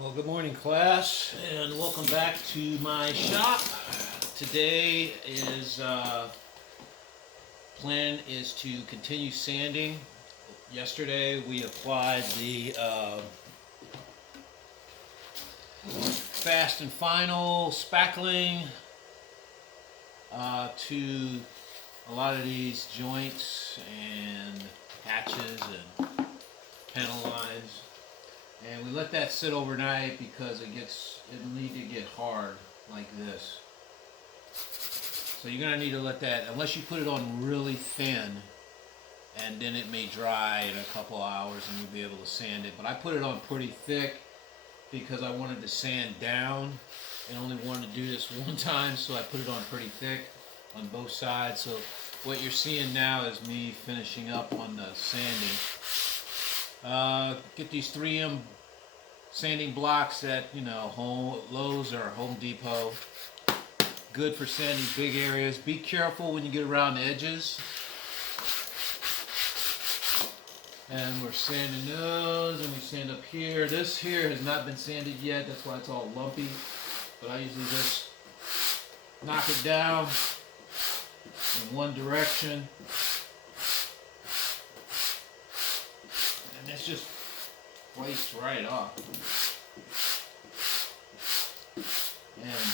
Well, good morning, class, and welcome back to my shop. Today plan is to continue sanding. Yesterday we applied the Fast and Final spackling to a lot of these joints and hatches and panel lines. And we let that sit overnight because it'll need to get hard like this. So you're gonna need to let that, unless you put it on really thin, and then it may dry in a couple hours and you'll be able to sand it. But I put it on pretty thick because I wanted to sand down and only wanted to do this one time, so I put it on pretty thick on both sides. So what you're seeing now is me finishing up on the sanding. Get these 3M sanding blocks at Lowe's or Home Depot. Good for sanding big areas. Be careful when you get around the edges. And we're sanding those, and we sand up here. This here has not been sanded yet, that's why it's all lumpy. But I usually just knock it down in one direction. And that's just placed right off. And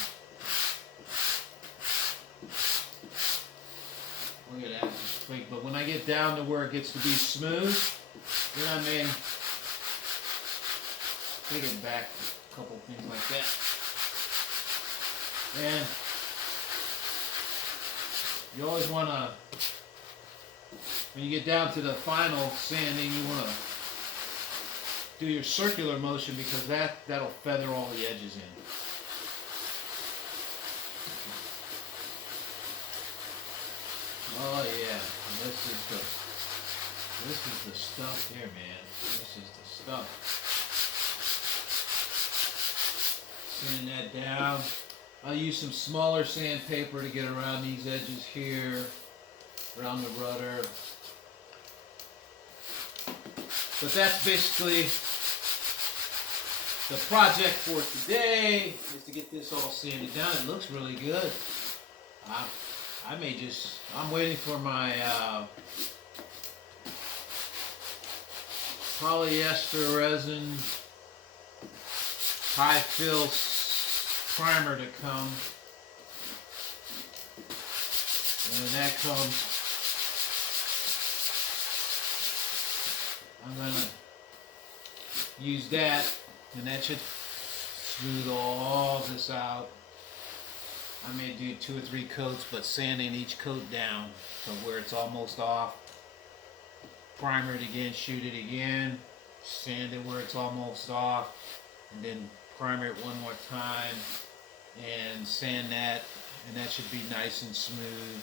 look at that, just quick. But when I get down to where it gets to be smooth, then I may take it back a couple things like that. And you always want to, when you get down to the final sanding, you want to do your circular motion because that'll feather all the edges in. Oh yeah, this is the stuff here, man. This is the stuff. Sand that down. I'll use some smaller sandpaper to get around these edges here, around the rudder. But that's basically the project for today, is to get this all sanded down. It looks really good. I'm waiting for my polyester resin high fill primer to come. And when that comes, I'm going to use that, and that should smooth all this out. I may do 2 or 3 coats, but sanding each coat down to where it's almost off. Primer it again, shoot it again, sand it where it's almost off, and then primer it one more time and sand that, and that should be nice and smooth.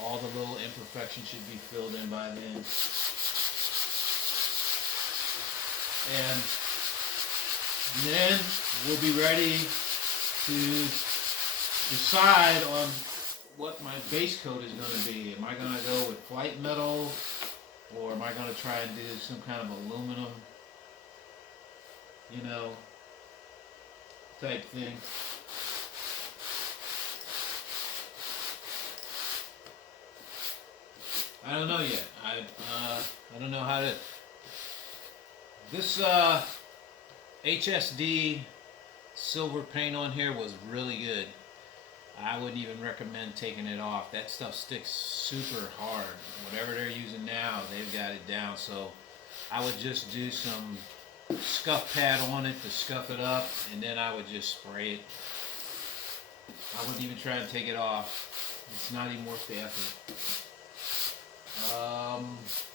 All the little imperfections should be filled in by then. And then we'll be ready to decide on what my base coat is going to be. Am I going to go with flight metal, or am I going to try and do some kind of aluminum, type thing? I don't know yet. I don't know how to. This HSD silver paint on here was really good. I wouldn't even recommend taking it off. That stuff sticks super hard. Whatever they're using now, they've got it down. So I would just do some scuff pad on it to scuff it up, and then I would just spray it. I wouldn't even try to take it off. It's not even worth the effort.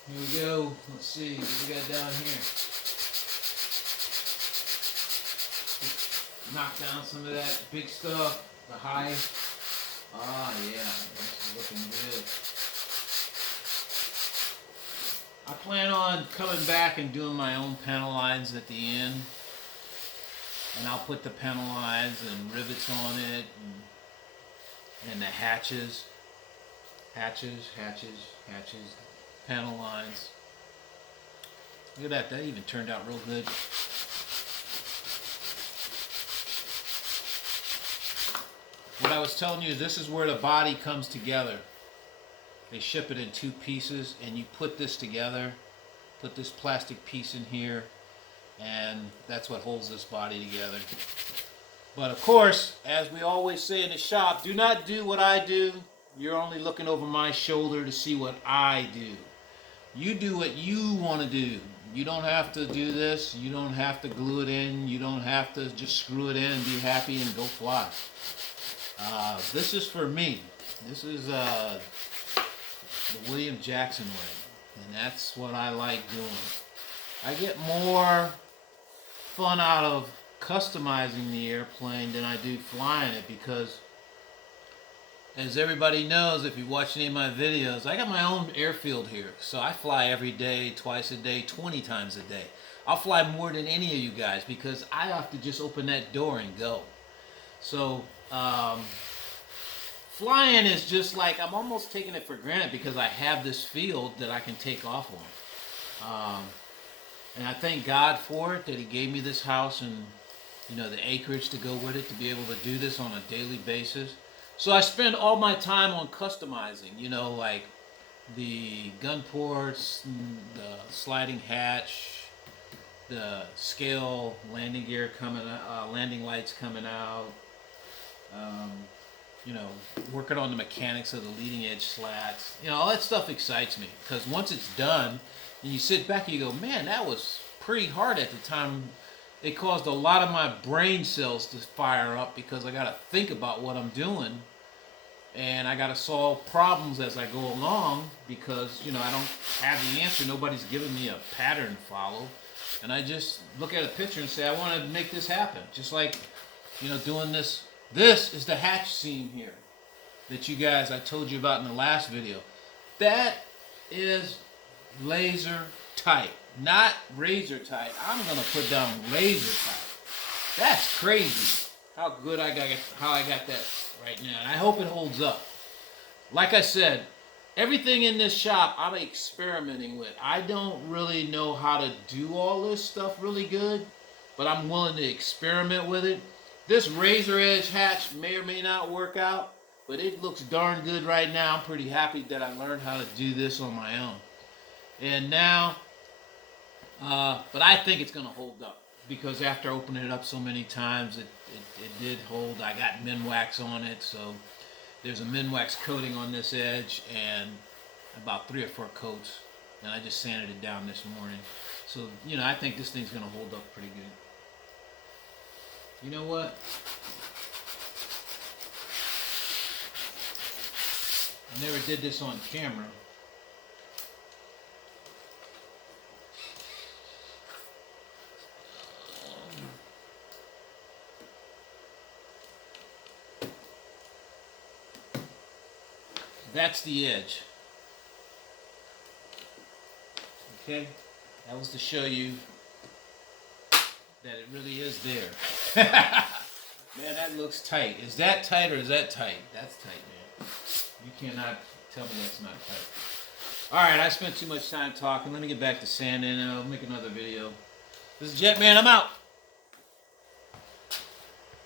Here we go. Let's see what we got down here. Knock down some of that big stuff. The high. Ah, yeah, that's looking good. I plan on coming back and doing my own panel lines at the end. And I'll put the panel lines and rivets on it, and the hatches. Hatches, panel lines. Look at that, that even turned out real good. what I was telling you, this is where the body comes together. They ship it in 2 pieces, and you put this together, put this plastic piece in here, and that's what holds this body together. But of course, as we always say in the shop, do not do what I do. You're only looking over my shoulder to see what I do. You do what you want to do. You don't have to do this. You don't have to glue it in. You don't have to just screw it in and be happy and go fly. This is for me. This is the William Jackson way. And that's what I like doing. I get more fun out of customizing the airplane than I do flying it, because as everybody knows, if you watch any of my videos, I got my own airfield here. So I fly every day, twice a day, 20 times a day. I'll fly more than any of you guys because I have to just open that door and go. So flying is just like, I'm almost taking it for granted because I have this field that I can take off on. And I thank God for it, that He gave me this house and, you know, the acreage to go with it, to be able to do this on a daily basis. So I spend all my time on customizing, you know, like the gun ports, the sliding hatch, the scale landing gear coming out, landing lights coming out, you know, working on the mechanics of the leading edge slats. You know, all that stuff excites me, because once it's done and you sit back and you go, man, that was pretty hard at the time. It caused a lot of my brain cells to fire up because I got to think about what I'm doing, and I got to solve problems as I go along, because, you know, I don't have the answer. Nobody's giving me a pattern to follow, and I just look at a picture and say, I want to make this happen. Just like, you know, doing this. This is the hatch seam here that you guys, I told you about in the last video. That is laser tight. Not razor tight. I'm gonna put down laser tight. That's crazy how good I got that right now. And I hope it holds up. Like I said, everything in this shop I'm experimenting with. I don't really know how to do all this stuff really good, but I'm willing to experiment with it. This razor edge hatch may or may not work out, but it looks darn good right now. I'm pretty happy that I learned how to do this on my own. And now, but I think it's going to hold up, because after opening it up so many times, it did hold. I got Minwax on it, so there's a Minwax coating on this edge and about 3 or 4 coats, and I just sanded it down this morning. So, you know, I think this thing's going to hold up pretty good. You know what? I never did this on camera. That's the edge. Okay? That was to show you that it really is there. Man, that looks tight. Is that tight or is that tight? That's tight, man. You cannot tell me that's not tight. Alright, I spent too much time talking. Let me get back to sanding and I'll make another video. This is Jetman. I'm out.